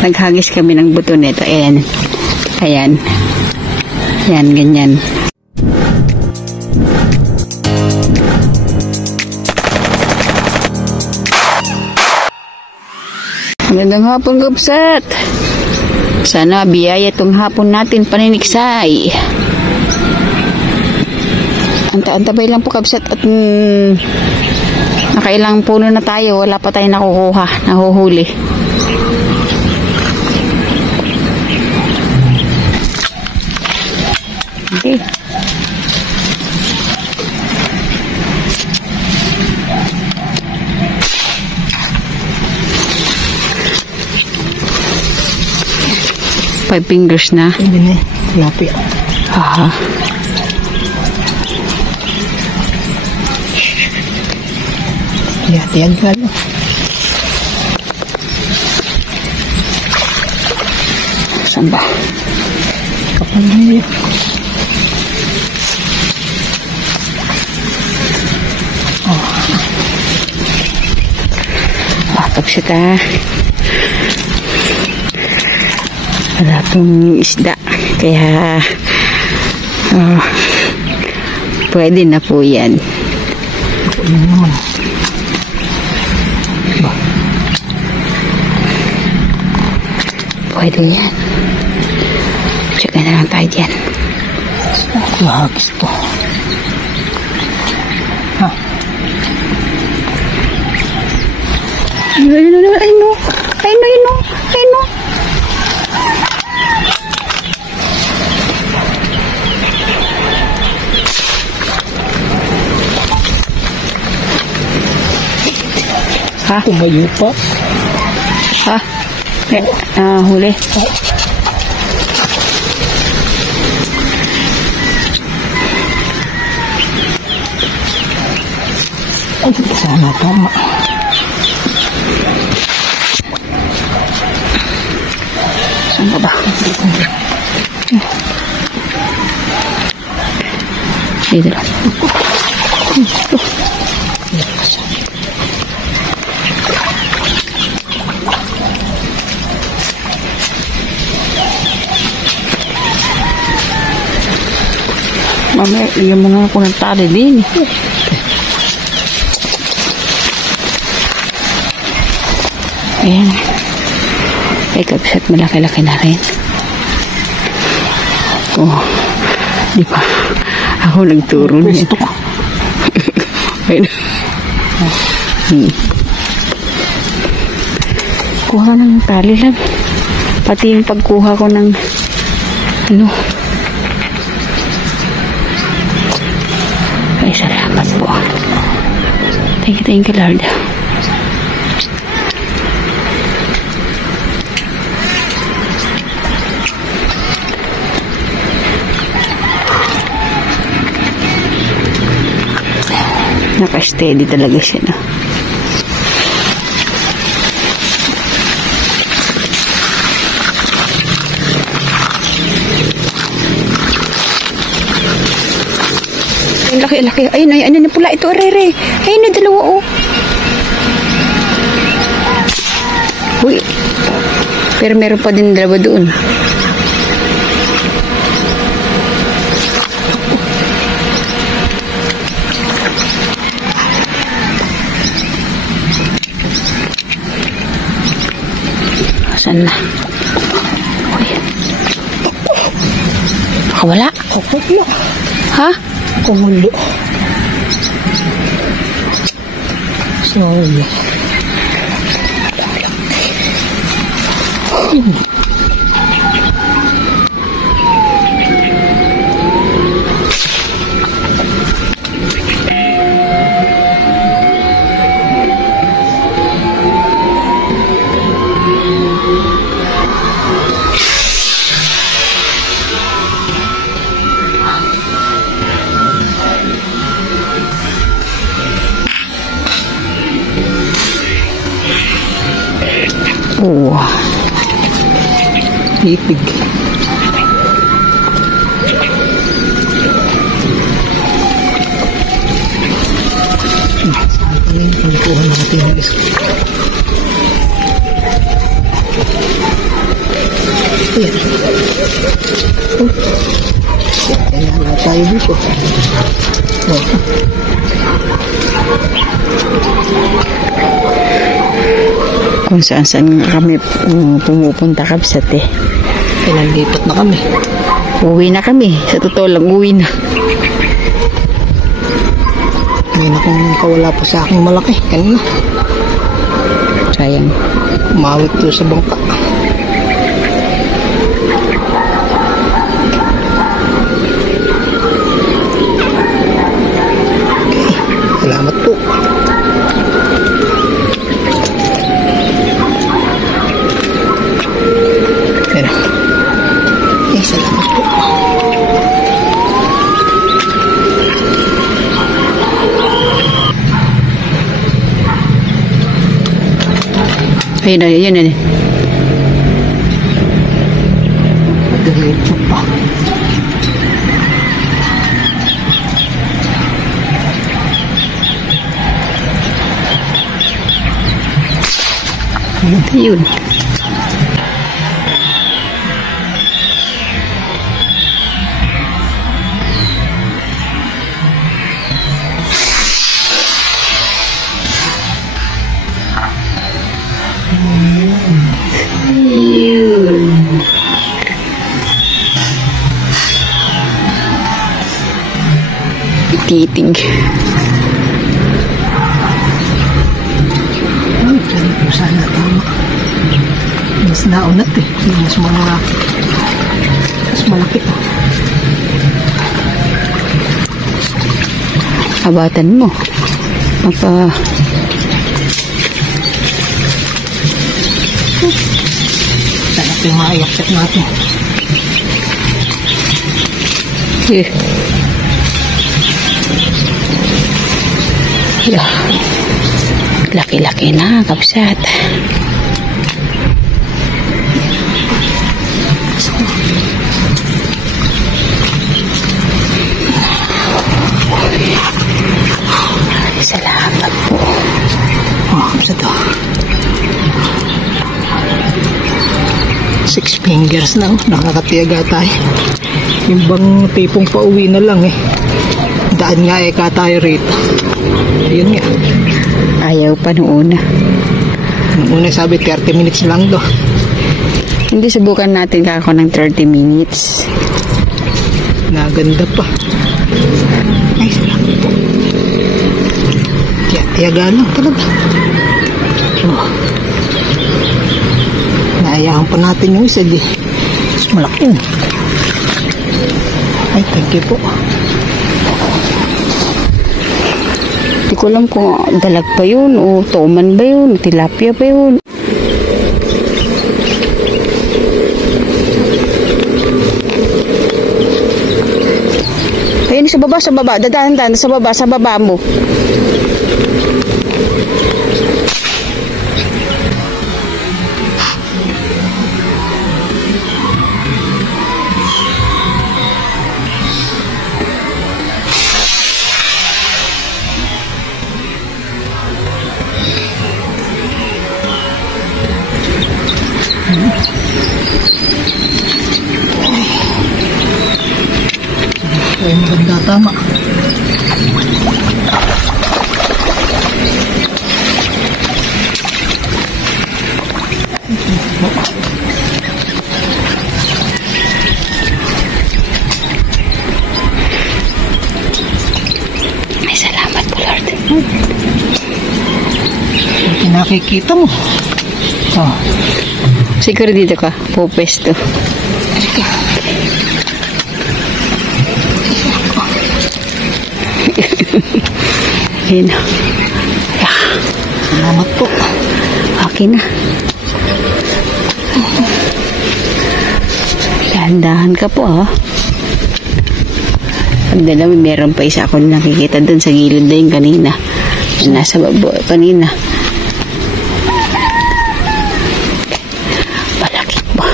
Naghagis kami ng buto nito. Ayan. Ayan. Ayan, ganyan. Magandang hapon, Gupsat. Sana biyaya itong hapon natin paniniksay. Anta-antabay lang po, Gupsat. At nakailang puno na tayo. Wala pa tayong nakukuha. Nahuhuli. Okay. Five fingers na. Hindi na. Lapi. Aha. Tiyag ka lang. Saan ba? Kapal na yun. Tapos ito. Wala pong isda. Kaya pwede na po yan. Ano naman? Pwede yan. Tsaka na lang tayo dyan. Lahagis to. Ha? Ayun. Ha? Tumayo pa. Ha? Huli. Ay, sana tama. Saan ka ba? Dito lang. Mamaya, yung mga ako ng tali din. Ayan. Ay, Gupsat, malaki-laki na rin. Oh, di ba? Ako nagturo niya. Gusto ko. Ayun. Kuha ng tali lang. Pati yung pagkuha ko ng Ay, salamat po. Thank you, Lord. Naka-steady talaga siya, no? Laki. Ayun na pula ito, Rere. Ayun na, dalawa, oh. Uy. Pero meron pa din dalawa doon. Saan na? Uy. Wala. Wala. Ha? Kumulo. Sorry. Oh. Hipig. Pagkuhan natin ang isa. Oh. Kung saan kami pumupunta kabsat eh. Pinalipat na kami. Uwi na kami. Sa totoo lang, uwi na. Ngayon akong kawala pa sa aking malaki. Kanina. Sayang. Umawit to sa bangka. Okay. Salamat po. Ayan. Okay, salamat po. Ayun na, yun na. Diretso pa. Yun. Titig. Ay, dyan po sana tama. Mas naunat eh. Mas malapit ah. Abatan mo. Sana ito yung maayakset natin. Eh. Yeah. Laki-laki na, kabsat. Salamat po. Oh, kabsat oh. 6 fingers na oh. Nakakatiyaga tayo. Yung bang tipong pauwi na lang eh. Daan nga eh ka tayo rito. Ayun nga. Ayaw pa noon. Nung una sabi 30 minutes lang do. Hindi, subukan natin kako ng 30 minutes. Naganda pa. Ay, salamat po. Tiyaga lang talaga. Oh. Naayahan pa natin yung isa di. Mas malaki. Ay, thank you po. Hindi ko alam kung dalag pa yun o toman ba yun, tilapia pa yun. Ayun, sa baba, dadahan-dahan, sa baba mo. Ay, maganda tama. Ay, salamat po, Lord. Nakikita mo. Oh. Siguro dito ka, pupwesto. Sige. Ayun. Salamat po. Okay na. Dahan-dahan ka po, ha? Ang dalawa, meron pa isa ako nakikita dun sa gilid na yung kanina. Yung nasa babo kanina. Malaki po.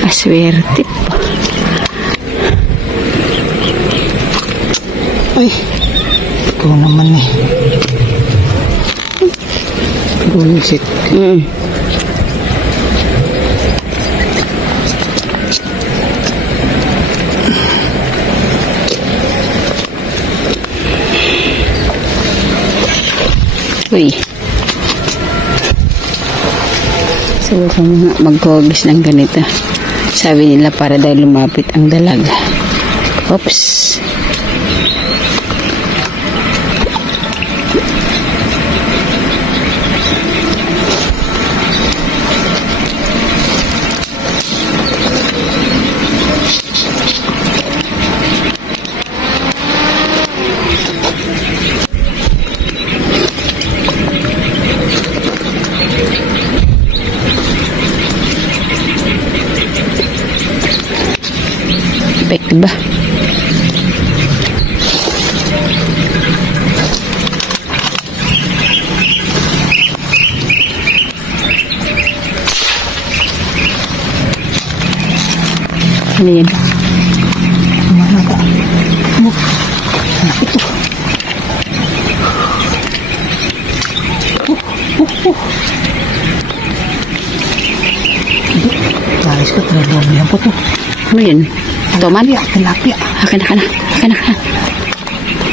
Aswerte po. Ay, ikaw naman eh. Bullshit. Uy. Subukan mo nga magkogis ng ganito. Sabi nila para daw lumapit ang dalaga. Oops. Effective ba? Ano yan? Malaga. Ito. Guys, ko talaga po to. Ano yan? Toman? Tilapia. Akan.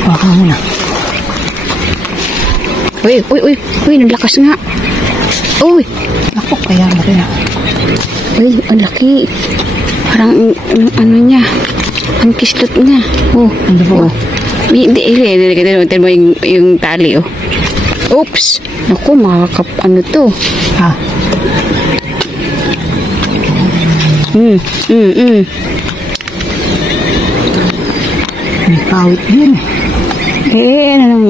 Baka muna. Uy, nalakas nga. Uy, Ako, kaya laki na. uy, ang laki. Parang, ano niya, ang kislot niya. Oh, Ano ba? oh. Hindi, tingnan mo yung tali, oh. Oops! Naku, ano to? Ha? May kawit din. Ano nang...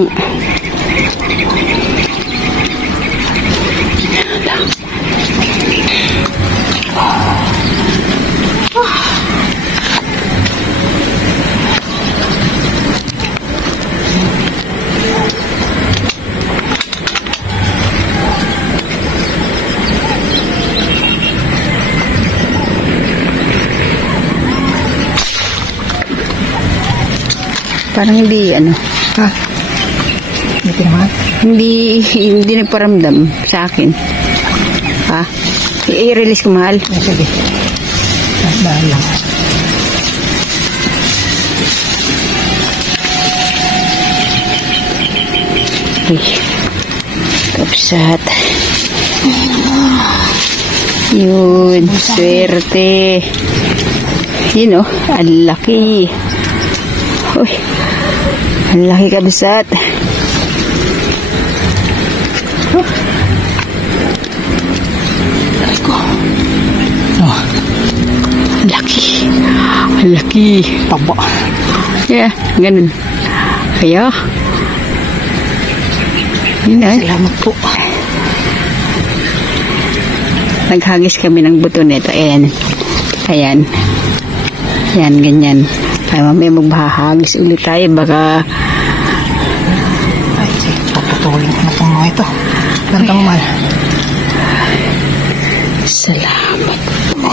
Parang hindi, Ha? Hindi naman. hindi nagparamdam sa akin. Ha? I-release ko, mahal. Sige. Dahil lang. Uy. Kapsat. Yun. Swerte. Yun, oh. Ang laki. Uy. Ang laki, kabsat. Oh, Ang laki. Ang laki. taba. Yeah, ganun. Kaya. Yun na. Salamat po. Naghagis kami ng buto nito. Ayan. Ayan. Ayan, ganyan. Kaya mamaya maghahagis ulit tayo. Baka... Ay, sige. Papatuloy ko na itong mga ito. Gantang mahal. Salamat po.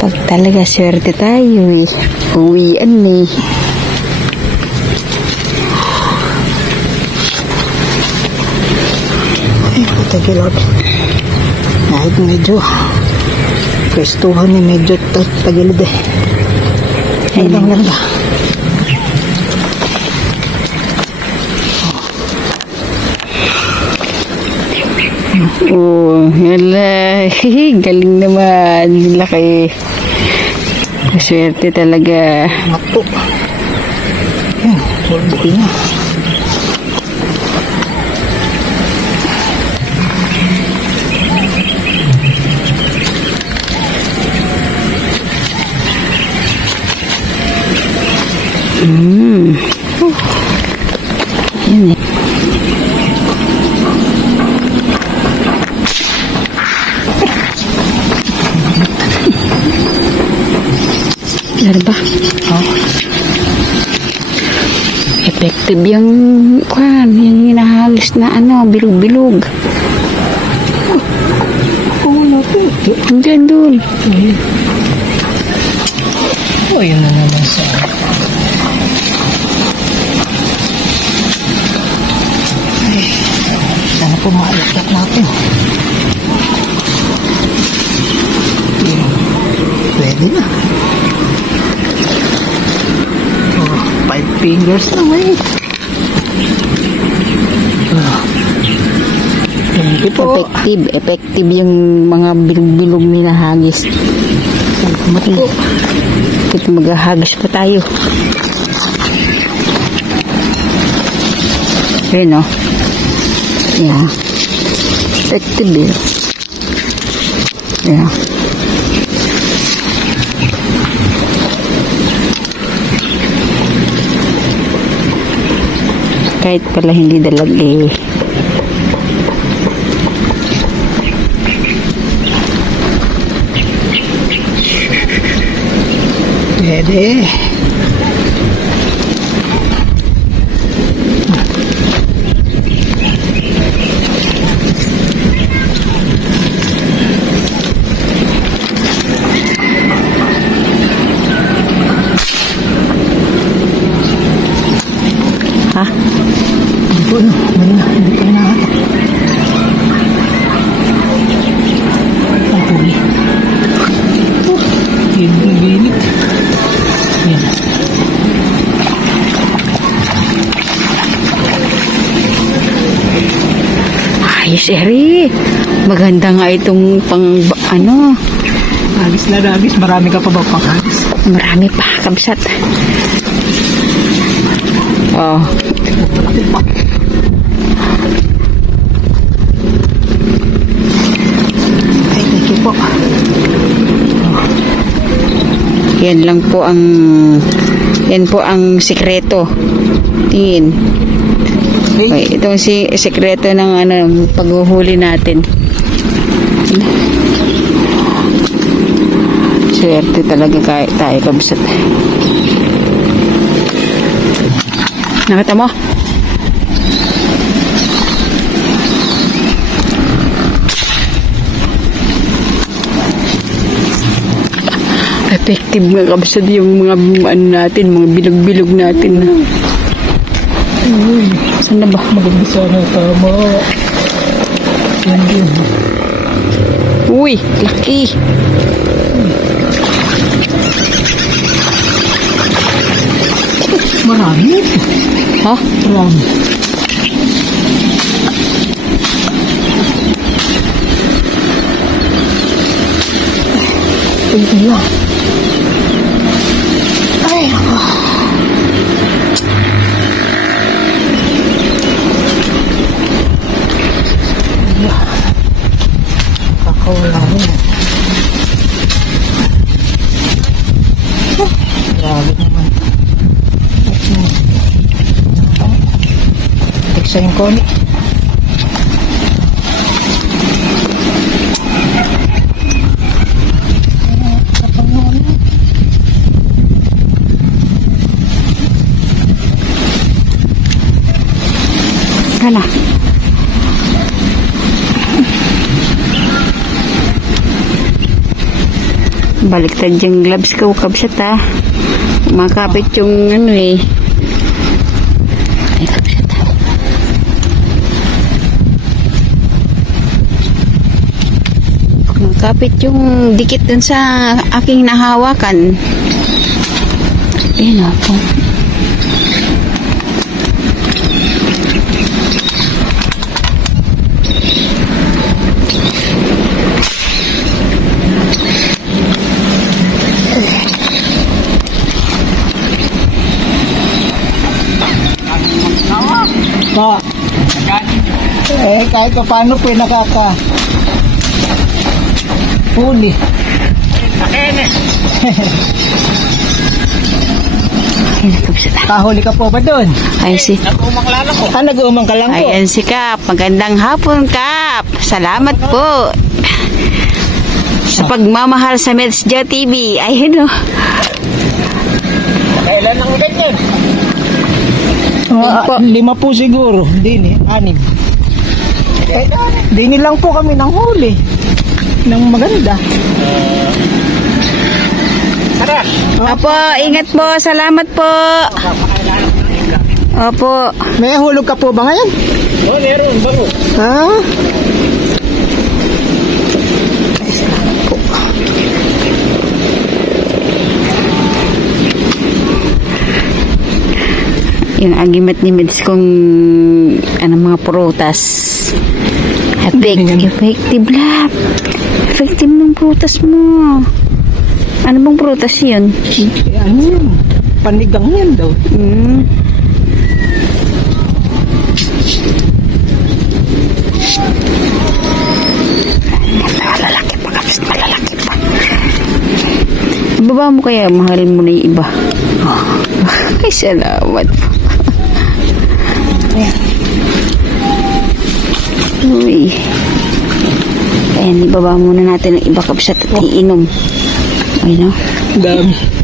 Pag talaga swerte tayo eh. Uwian eh. Ay, puta gilot. Kahit medyo pwestuhan ni medyo tagilid eh. Ay, lang ba? Oh, yala. Galing naman. Laki. Swerte talaga. Salamat po. Yan, sulbukin na. Yan eh. Ano ba? Oh, Effective yung yung hinahagis na bilog-bilog. wala po. Hanggang doon. Oh, yun na naman sa... Ay, sana po maalaklat natin. Pwede na. Oh, 5 fingers na, wait. Thank you po. Effective yung mga bilog-bilog nila hagis. Salamat po. Ito maghahagis pa tayo. Ayan o. Yeah. Effective eh. Yeah. Kahit pala hindi dalag eh. Pwede. Ha? Hindi po, no. Hindi tayo nakatak. Ang puli. Ginit. Yan. Ayos, Eri. Maganda nga itong ano. Hagis na hagis. Marami ka pa ba pang hagis? Marami pa, kabsat. Oh. Ay, thank you po. Yan po ang sikreto. Tingin. Okay, itong sikreto ng paghuhuli natin. Swerte talaga tayo kabsat. Nakita mo? Effective nga kabsat yung mga natin, mga bilog-bilog natin. Saan na ba? Mag-umpisa na tama. Yan din. Uy, laki. Marami. Ha? Marami. Ito lang. Ay, ako. Kakawala mo. Grabe naman. Tiksa yung koni. Hala. Baliktad yung gloves ko, kabsat ha. Makapit yung eh. Ay, kabsat ha. Makapit yung dikit dun sa aking nahawakan. Ayan ako. Pa. Kahit pa paano po nakaka huli. Kahuli ka po ba doon? Ay, Nag-uumang lang ako. Nag-uumang ka lang po. Ayan si Kap. Magandang hapon, Kap. Salamat po. Sa pagmamahal sa Medsja TV. Ayun o. Kailan ang ganyan? 5 po siguro. Hindi 6. Dini lang po kami ng huli. Nang maganda. Tara. Opo, ingat po. Salamat po. Opo. May hulog ka po ba ngayon? Oo, meron. Bango. Ha? Yung agimat-nimits kong mga prutas. Effective lab. Effective ng prutas mo. Ano bang prutas yun? Ano yun? Panigang yan daw. Malalaki pa, kapis, malalaki pa. Baba mo kaya, mahal mo na yung iba. Ay, salamat. Uy. Ayan, ibaba muna natin ang iba kapis at iinom. Ay, no? Dami.